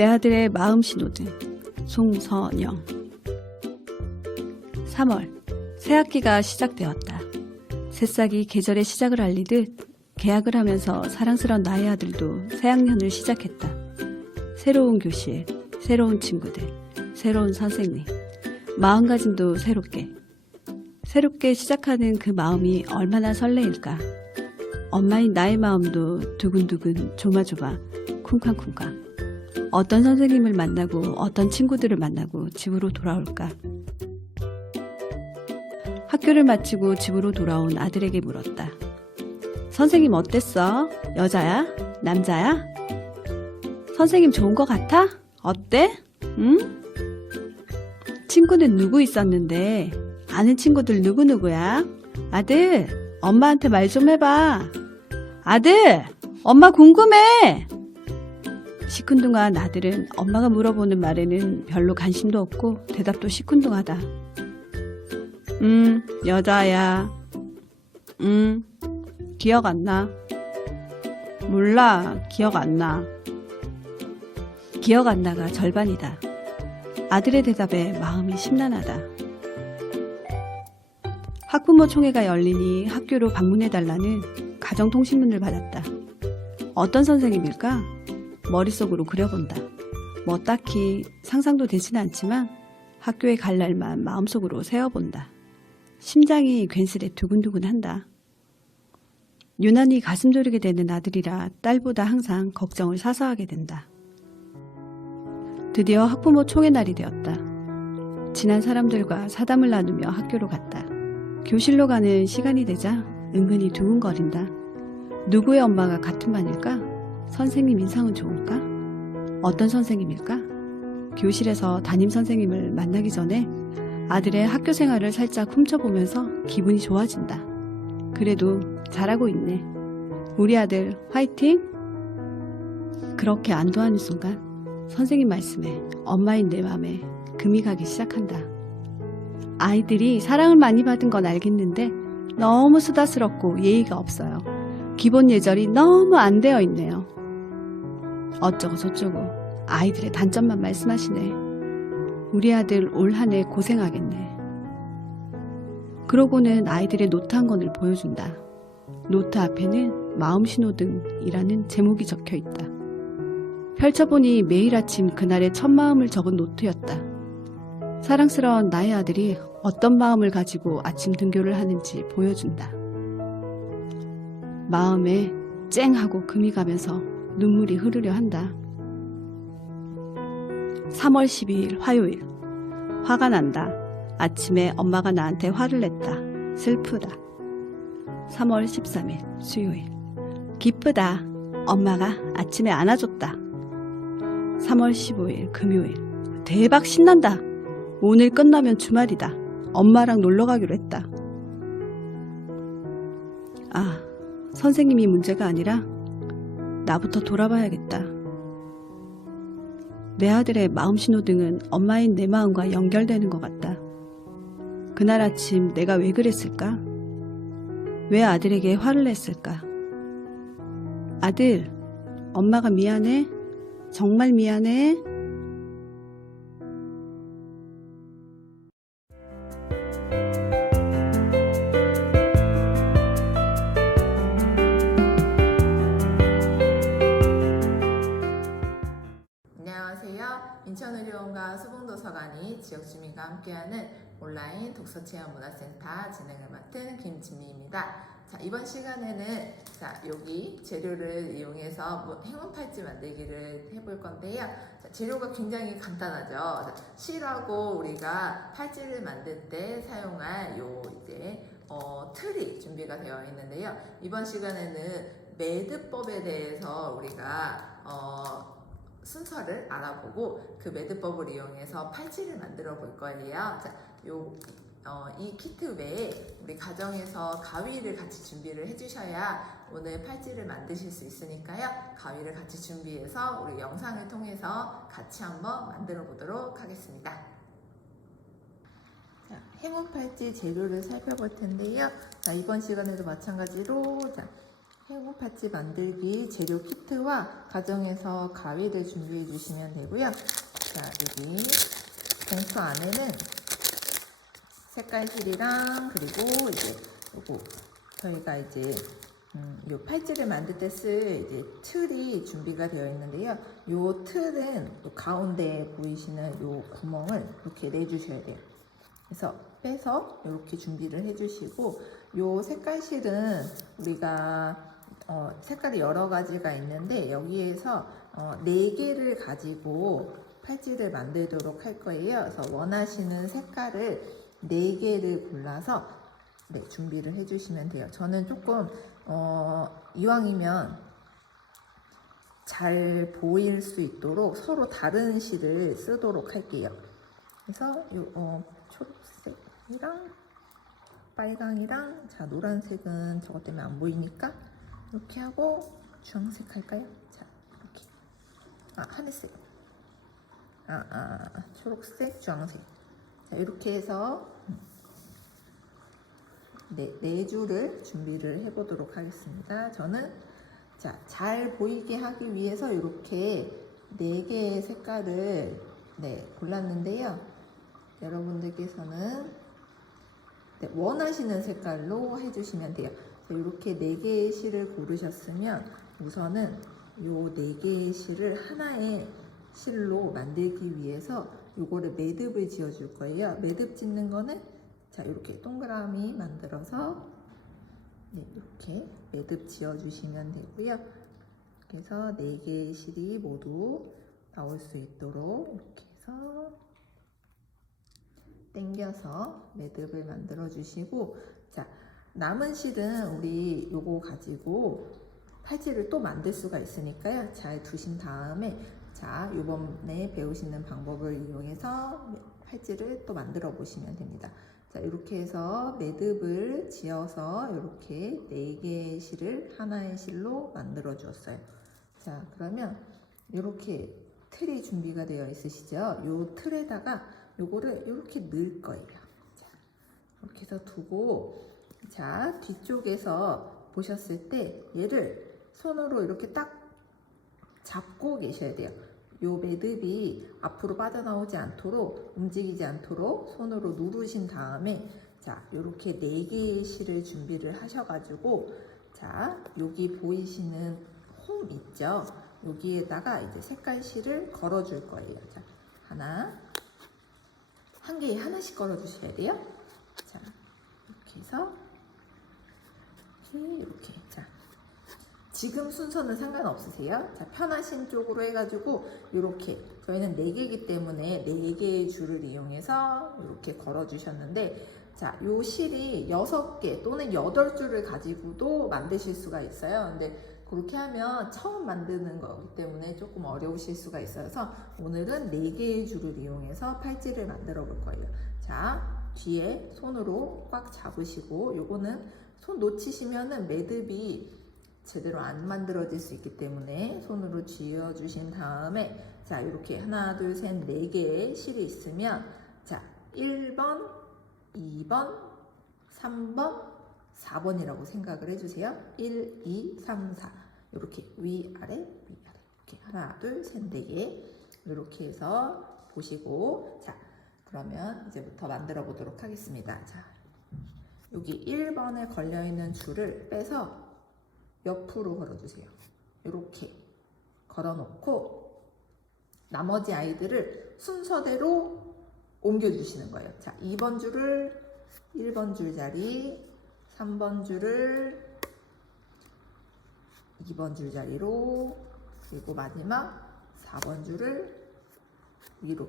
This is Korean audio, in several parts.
내 아들의 마음 신호등 송선영 3월 새학기가 시작되었다. 새싹이 계절의 시작을 알리듯 계약을 하면서 사랑스러운 나의 아들도 새학년을 시작했다. 새로운 교실, 새로운 친구들, 새로운 선생님, 마음가짐도 새롭게. 새롭게 시작하는 그 마음이 얼마나 설레일까. 엄마인 나의 마음도 두근두근 조마조마 쿵쾅쿵쾅. 어떤 선생님을 만나고 어떤 친구들을 만나고 집으로 돌아올까? 학교를 마치고 집으로 돌아온 아들에게 물었다. 선생님 어땠어? 여자야? 남자야? 선생님 좋은 거 같아? 어때? 응? 친구는 누구 있었는데? 아는 친구들 누구누구야? 아들, 엄마한테 말 좀 해봐. 아들, 엄마 궁금해! 시큰둥한 아들은 엄마가 물어보는 말에는 별로 관심도 없고 대답도 시큰둥하다. 음, 여자야. 음, 기억 안 나. 몰라, 기억 안 나. 기억 안 나가 절반이다. 아들의 대답에 마음이 심란하다. 학부모 총회가 열리니 학교로 방문해달라는 가정통신문을 받았다. 어떤 선생님일까? 머릿속으로 그려본다. 뭐 딱히 상상도 되진 않지만 학교에 갈 날만 마음속으로 세워본다. 심장이 괜스레 두근두근 한다. 유난히 가슴 졸이게 되는 아들이라 딸보다 항상 걱정을 사서 하게 된다. 드디어 학부모 총회 날이 되었다. 지난 사람들과 사담을 나누며 학교로 갔다. 교실로 가는 시간이 되자 은근히 두근거린다. 누구의 엄마가 같은 반일까? 선생님 인상은 좋을까? 어떤 선생님일까? 교실에서 담임 선생님을 만나기 전에 아들의 학교 생활을 살짝 훔쳐보면서 기분이 좋아진다. 그래도 잘하고 있네. 우리 아들 화이팅! 그렇게 안도하는 순간 선생님 말씀에 엄마인 내 맘에 금이 가기 시작한다. 아이들이 사랑을 많이 받은 건 알겠는데 너무 수다스럽고 예의가 없어요. 기본 예절이 너무 안 되어 있네요. 어쩌고 저쩌고 아이들의 단점만 말씀하시네. 우리 아들 올 한 해 고생하겠네. 그러고는 아이들의 노트 한 권을 보여준다. 노트 앞에는 마음 신호등이라는 제목이 적혀 있다. 펼쳐보니 매일 아침 그날의 첫 마음을 적은 노트였다. 사랑스러운 나의 아들이 어떤 마음을 가지고 아침 등교를 하는지 보여준다. 마음에 쨍 하고 금이 가면서 눈물이 흐르려 한다. 3월 12일 화요일. 화가 난다. 아침에 엄마가 나한테 화를 냈다. 슬프다. 3월 13일 수요일. 기쁘다. 엄마가 아침에 안아줬다. 3월 15일 금요일. 대박 신난다. 오늘 끝나면 주말이다. 엄마랑 놀러 가기로 했다. 아, 선생님이 문제가 아니라 나부터 돌아봐야겠다. 내 아들의 마음 신호등은 엄마인 내 마음과 연결되는 것 같다. 그날 아침 내가 왜 그랬을까? 왜 아들에게 화를 냈을까? 아들, 엄마가 미안해. 정말 미안해. 인천의료원과 수봉도서관이 지역 주민과 함께하는 온라인 독서체험 문화센터 진행을 맡은 김진미입니다. 자, 이번 시간에는 자, 여기 재료를 이용해서 뭐 행운 팔찌 만들기를 해볼 건데요. 자, 재료가 굉장히 간단하죠. 자, 실하고 우리가 팔찌를 만들 때 사용할 요 이제 어, 틀이 준비가 되어 있는데요. 이번 시간에는 매듭법에 대해서 우리가 어, 순서를 알아보고 그 매듭법을 이용해서 팔찌를 만들어 볼 거예요. 자, 요, 어, 이 키트 외에 우리 가정에서 가위를 같이 준비를 해주셔야 오늘 팔찌를 만드실 수 있으니까요. 가위를 같이 준비해서 우리 영상을 통해서 같이 한번 만들어 보도록 하겠습니다. 자, 행운 팔찌 재료를 살펴볼 텐데요. 자, 이번 시간에도 마찬가지로 자, 해고 파츠 만들기 재료 키트와 가정에서 가위를 준비해 주시면 되고요. 자, 여기 봉투 안에는 색깔실이랑 그리고 이제 요거 저희가 이제 음, 요 팔찌를 만들 때 쓸 이제 틀이 준비가 되어 있는데요. 요 틀은 요 가운데 보이시는 요 구멍을 이렇게 내주셔야 돼요. 그래서 빼서 이렇게 준비를 해주시고 요 색깔실은 우리가 어, 색깔이 여러 가지가 있는데 여기에서 어, 네 개를 가지고 팔찌를 만들도록 할 거예요. 그래서 원하시는 색깔을 네 개를 골라서 네, 준비를 해주시면 돼요. 저는 조금 어, 이왕이면 잘 보일 수 있도록 서로 다른 실을 쓰도록 할게요. 그래서 요 어, 초록색이랑 빨강이랑 자 노란색은 저것 때문에 안 보이니까 이렇게 하고 주황색 할까요? 자 이렇게 아 하늘색 아, 아 초록색 주황색 자 이렇게 해서 네, 네 줄을 준비를 해 보도록 하겠습니다. 저는 자, 잘 보이게 하기 위해서 이렇게 네 개의 색깔을 네, 골랐는데요. 여러분들께서는 네, 원하시는 색깔로 해주시면 돼요. 자, 이렇게 네 개의 실을 고르셨으면 우선은 요 네 개의 실을 하나의 실로 만들기 위해서 요거를 매듭을 지어 줄 거예요. 매듭 짓는 거는 자 이렇게 동그라미 만들어서 네, 이렇게 매듭 지어 주시면 되고요. 그래서 네 개의 실이 모두 나올 수 있도록 이렇게 해서 당겨서 매듭을 만들어 주시고 자 남은 실은 우리 요거 가지고 팔찌를 또 만들 수가 있으니까요. 잘 두신 다음에 자 요번에 배우시는 방법을 이용해서 팔찌를 또 만들어 보시면 됩니다. 자 이렇게 해서 매듭을 지어서 이렇게 네 개의 실을 하나의 실로 만들어 주었어요. 자 그러면 이렇게 틀이 준비가 되어 있으시죠? 요 틀에다가 요거를 이렇게 넣을 거예요. 자, 이렇게 해서 두고 자 뒤쪽에서 보셨을 때 얘를 손으로 이렇게 딱 잡고 계셔야 돼요. 요 매듭이 앞으로 빠져나오지 않도록 움직이지 않도록 손으로 누르신 다음에 자 이렇게 네 개의 실을 준비를 하셔가지고 자 여기 보이시는 홈 있죠? 여기에다가 이제 색깔 실을 걸어줄 거예요. 자 하나 한 개에 하나씩 걸어주셔야 돼요. 자, 이렇게 해서 이렇게, 이렇게. 자, 지금 순서는 상관없으세요. 자, 편하신 쪽으로 해가지고 이렇게 저희는 네 개이기 때문에 네 개의 줄을 이용해서 이렇게 걸어 주셨는데 자, 요 실이 여섯 개 또는 여덟 줄을 가지고도 만드실 수가 있어요. 근데 그렇게 하면 처음 만드는 거기 때문에 조금 어려우실 수가 있어서 오늘은 네개의 줄을 이용해서 팔찌를 만들어 볼 거예요. 자, 뒤에 손으로 꽉 잡으시고 요거는 손 놓치시면은 매듭이 제대로 안 만들어질 수 있기 때문에 손으로 쥐어 주신 다음에 자, 이렇게 하나, 둘, 셋, 네 개의 실이 있으면 자, 1번, 2번, 3번, 4번이라고 생각을 해주세요. 1, 2, 3, 4. 이렇게 위아래, 위아래. 이렇게 하나, 둘, 셋, 네 개. 이렇게 해서 보시고, 자, 그러면 이제부터 만들어 보도록 하겠습니다. 자, 여기 1번에 걸려있는 줄을 빼서 옆으로 걸어주세요. 이렇게 걸어놓고, 나머지 아이들을 순서대로 옮겨주시는 거예요. 자, 2번 줄을 1번 줄 자리, 3번 줄을 2번 줄 자리로 그리고 마지막 4번 줄을 위로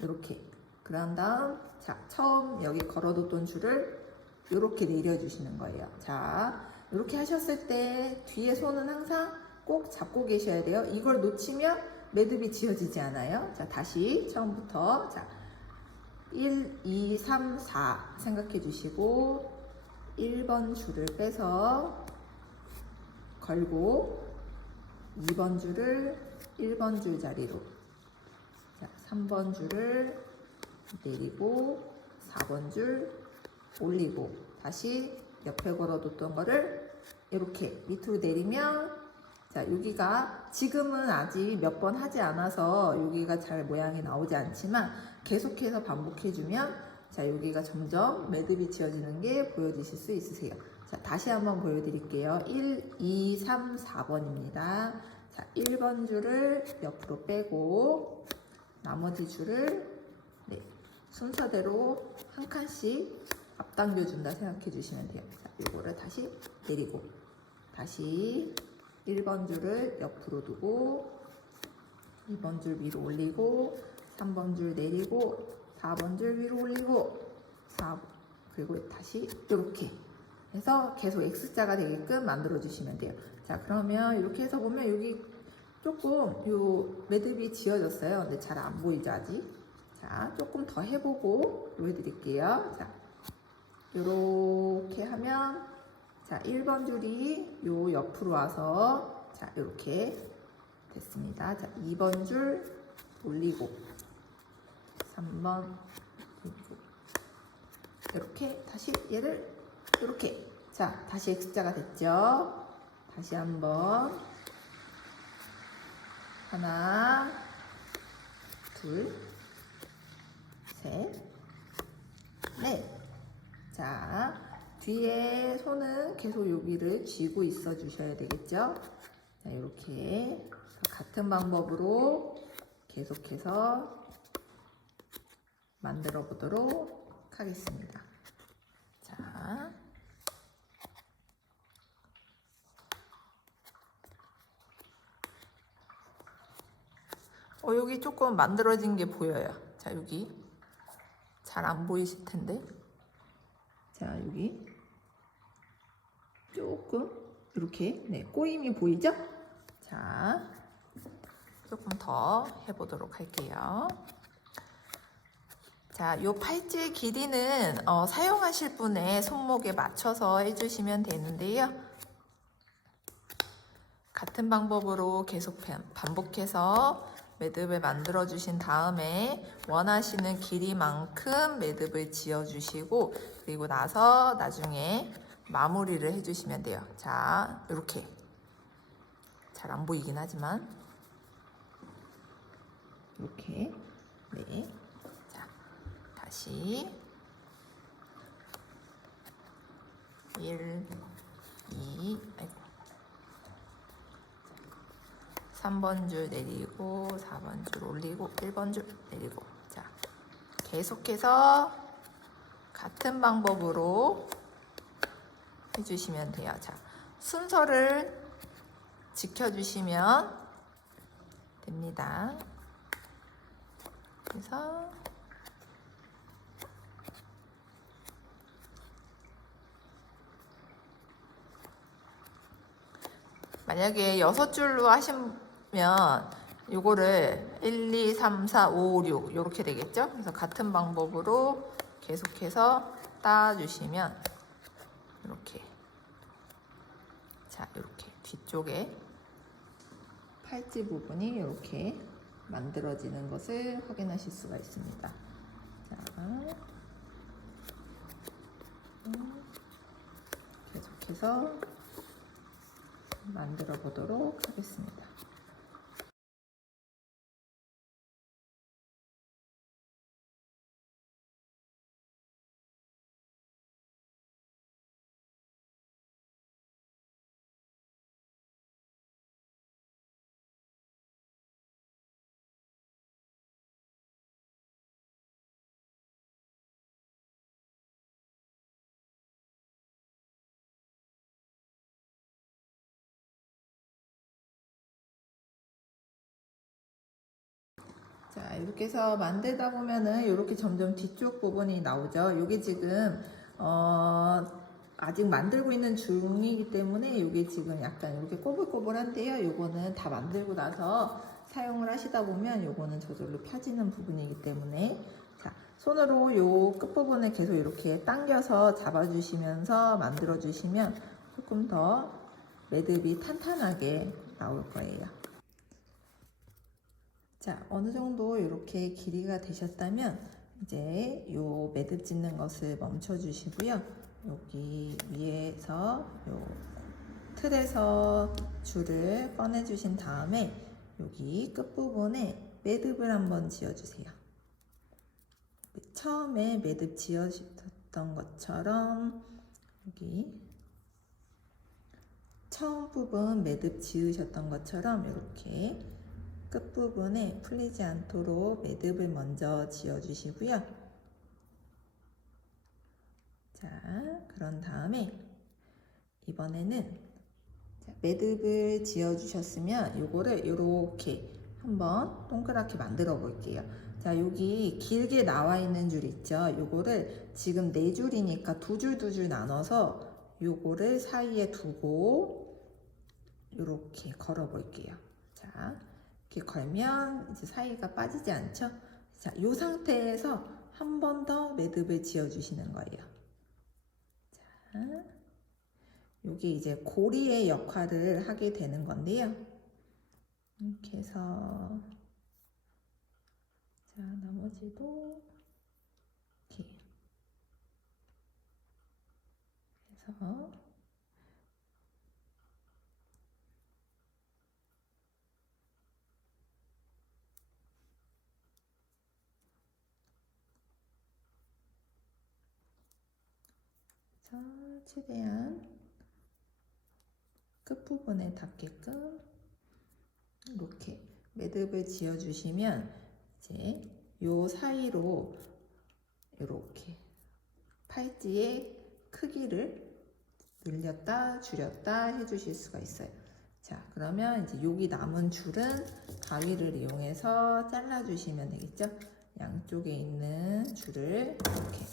이렇게 그런 다음 자 처음 여기 걸어뒀던 줄을 이렇게 내려주시는 거예요. 자 이렇게 하셨을 때 뒤에 손은 항상 꼭 잡고 계셔야 돼요. 이걸 놓치면 매듭이 지어지지 않아요. 자 다시 처음부터. 자 1, 2, 3, 4 생각해 주시고 1번 줄을 빼서 걸고 2번 줄을 1번 줄 자리로. 자, 3번 줄을 내리고 4번 줄 올리고 다시 옆에 걸어뒀던 거를 이렇게 밑으로 내리면 자 여기가 지금은 아직 몇 번 하지 않아서 여기가 잘 모양이 나오지 않지만 계속해서 반복해주면 자 여기가 점점 매듭이 지어지는 게 보여지실 수 있으세요. 자 다시 한번 보여드릴게요. 1, 2, 3, 4번입니다. 자 1번 줄을 옆으로 빼고 나머지 줄을 네, 순서대로 한 칸씩 앞당겨 준다 생각해 주시면 돼요. 자, 요거를 다시 내리고 다시 1번 줄을 옆으로 두고 2번 줄 위로 올리고 3번 줄 내리고 4번 줄 위로 올리고 4 그리고 다시 이렇게 해서 계속 X자가 되게끔 만들어 주시면 돼요. 자, 그러면 이렇게 해서 보면 여기 조금 요 매듭이 지어졌어요. 근데 잘 안 보이죠, 아직? 자, 조금 더 해보고 보여드릴게요. 자, 요렇게 하면 자, 1번 줄이 요 옆으로 와서 자, 요렇게 됐습니다. 자, 2번 줄 올리고 3번 올리고 이렇게 다시 얘를 이렇게 자, 다시 X자가 됐죠? 다시 한번 하나 둘 셋, 넷. 자, 뒤에 손은 계속 여기를 쥐고 있어 주셔야 되겠죠? 자, 이렇게 같은 방법으로 계속해서 만들어 보도록 하겠습니다. 자. 어, 여기 조금 만들어진 게 보여요. 자, 여기. 잘 안 보이실 텐데. 자, 여기. 조금 이렇게 네, 꼬임이 보이죠? 자, 조금 더 해보도록 할게요. 자, 요 팔찌 길이는 어, 사용하실 분의 손목에 맞춰서 해주시면 되는데요. 같은 방법으로 계속 반- 반복해서 매듭을 만들어 주신 다음에 원하시는 길이만큼 매듭을 지어 주시고 그리고 나서 나중에 마무리를 해 주시면 돼요. 자, 이렇게. 잘 안 보이긴 하지만. 이렇게. 네. 자, 다시. 1 2 아이고 3번 줄 내리고 4번 줄 올리고 1번 줄 내리고. 자 계속해서 같은 방법으로 해주시면 돼요. 자 순서를 지켜주시면 됩니다. 그래서 만약에 여섯 줄로 하시 면 요거를 1, 2, 3, 4, 5, 6 이렇게 되겠죠? 그래서 같은 방법으로 계속해서 따주시면 이렇게 자 이렇게 뒤쪽에 팔찌 부분이 이렇게 만들어지는 것을 확인하실 수가 있습니다. 자, 음, 계속해서 만들어 보도록 하겠습니다. 자, 이렇게 해서 만들다 보면은 이렇게 점점 뒤쪽 부분이 나오죠. 이게 지금 어, 아직 만들고 있는 중이기 때문에 이게 지금 약간 이렇게 꼬불꼬불한데요. 요거는 다 만들고 나서 사용을 하시다 보면 요거는 저절로 펴지는 부분이기 때문에 자, 손으로 요 끝부분을 계속 이렇게 당겨서 잡아주시면서 만들어 주시면 조금 더 매듭이 탄탄하게 나올 거예요. 자, 어느 정도 이렇게 길이가 되셨다면 이제 요 매듭 짓는 것을 멈춰 주시고요. 여기 위에서 요 틀에서 줄을 꺼내 주신 다음에 여기 끝부분에 매듭을 한번 지어 주세요. 처음에 매듭 지어주셨던 것처럼 여기 처음 부분 매듭 지으셨던 것처럼 이렇게 끝부분에 풀리지 않도록 매듭을 먼저 지어주시고요. 자, 그런 다음에 이번에는 자, 매듭을 지어주셨으면 요거를 이렇게 한번 동그랗게 만들어 볼게요. 자, 여기 길게 나와 있는 줄 있죠? 요거를 지금 네 줄이니까 두 줄 두 줄 나눠서 요거를 사이에 두고 이렇게 걸어 볼게요. 자, 이렇게 걸면 이제 사이가 빠지지 않죠? 자, 이 상태에서 한 번 더 매듭을 지어 주시는 거예요. 자, 요게 이제 고리의 역할을 하게 되는 건데요. 이렇게 해서 자, 나머지도 이렇게 해서 자, 최대한 끝부분에 닿게끔 이렇게 매듭을 지어 주시면 이제 요 사이로 이렇게 팔찌의 크기를 늘렸다 줄였다 해 주실 수가 있어요. 자, 그러면 이제 여기 남은 줄은 가위를 이용해서 잘라 주시면 되겠죠? 양쪽에 있는 줄을 이렇게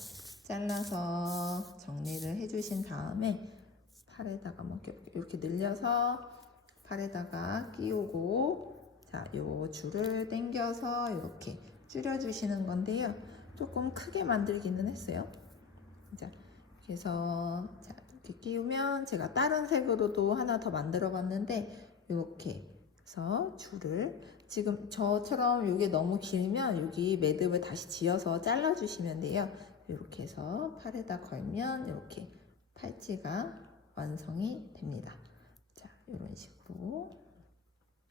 잘라서 정리를 해주신 다음에 팔에다가 뭐 이렇게, 늘려서 팔에다가 끼우고 자, 요 줄을 당겨서 이렇게 줄여주시는 건데요. 조금 크게 만들기는 했어요. 자, 그래서 자, 이렇게 끼우면 제가 다른 색으로도 하나 더 만들어 봤는데 이렇게 해서 줄을 지금 저처럼 이게 너무 길면 여기 매듭을 다시 지어서 잘라 주시면 돼요. 이렇게 해서 팔에다 걸면 이렇게 팔찌가 완성이 됩니다. 자, 이런 식으로.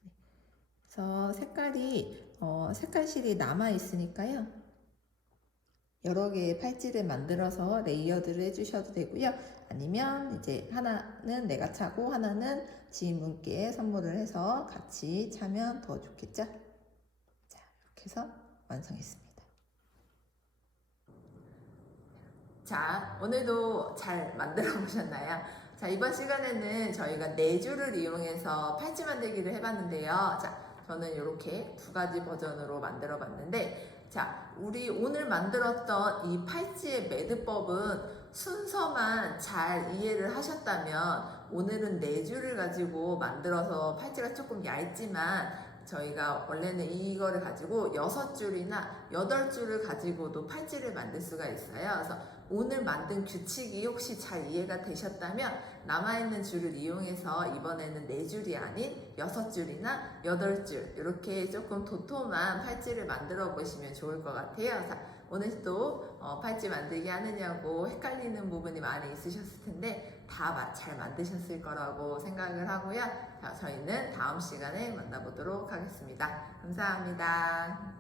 네. 그래서 색깔이 어, 색깔실이 남아 있으니까요. 여러 개의 팔찌를 만들어서 레이어드를 해주셔도 되고요. 아니면 이제 하나는 내가 차고 하나는 지인분께 선물을 해서 같이 차면 더 좋겠죠? 자, 이렇게 해서 완성했습니다. 자, 오늘도 잘 만들어 보셨나요? 자, 이번 시간에는 저희가 네 줄을 이용해서 팔찌 만들기를 해봤는데요. 자, 저는 이렇게 두 가지 버전으로 만들어 봤는데, 자, 우리 오늘 만들었던 이 팔찌의 매듭법은 순서만 잘 이해를 하셨다면 오늘은 네 줄을 가지고 만들어서 팔찌가 조금 얇지만 저희가 원래는 이거를 가지고 여섯 줄이나 여덟 줄을 가지고도 팔찌를 만들 수가 있어요. 그래서 오늘 만든 규칙이 혹시 잘 이해가 되셨다면 남아있는 줄을 이용해서 이번에는 네 줄이 아닌 여섯 줄이나 여덟 줄 이렇게 조금 도톰한 팔찌를 만들어 보시면 좋을 것 같아요. 자, 오늘 또 어, 팔찌 만들기 하느냐고 헷갈리는 부분이 많이 있으셨을 텐데 다 잘 만드셨을 거라고 생각을 하고요. 자, 저희는 다음 시간에 만나보도록 하겠습니다. 감사합니다.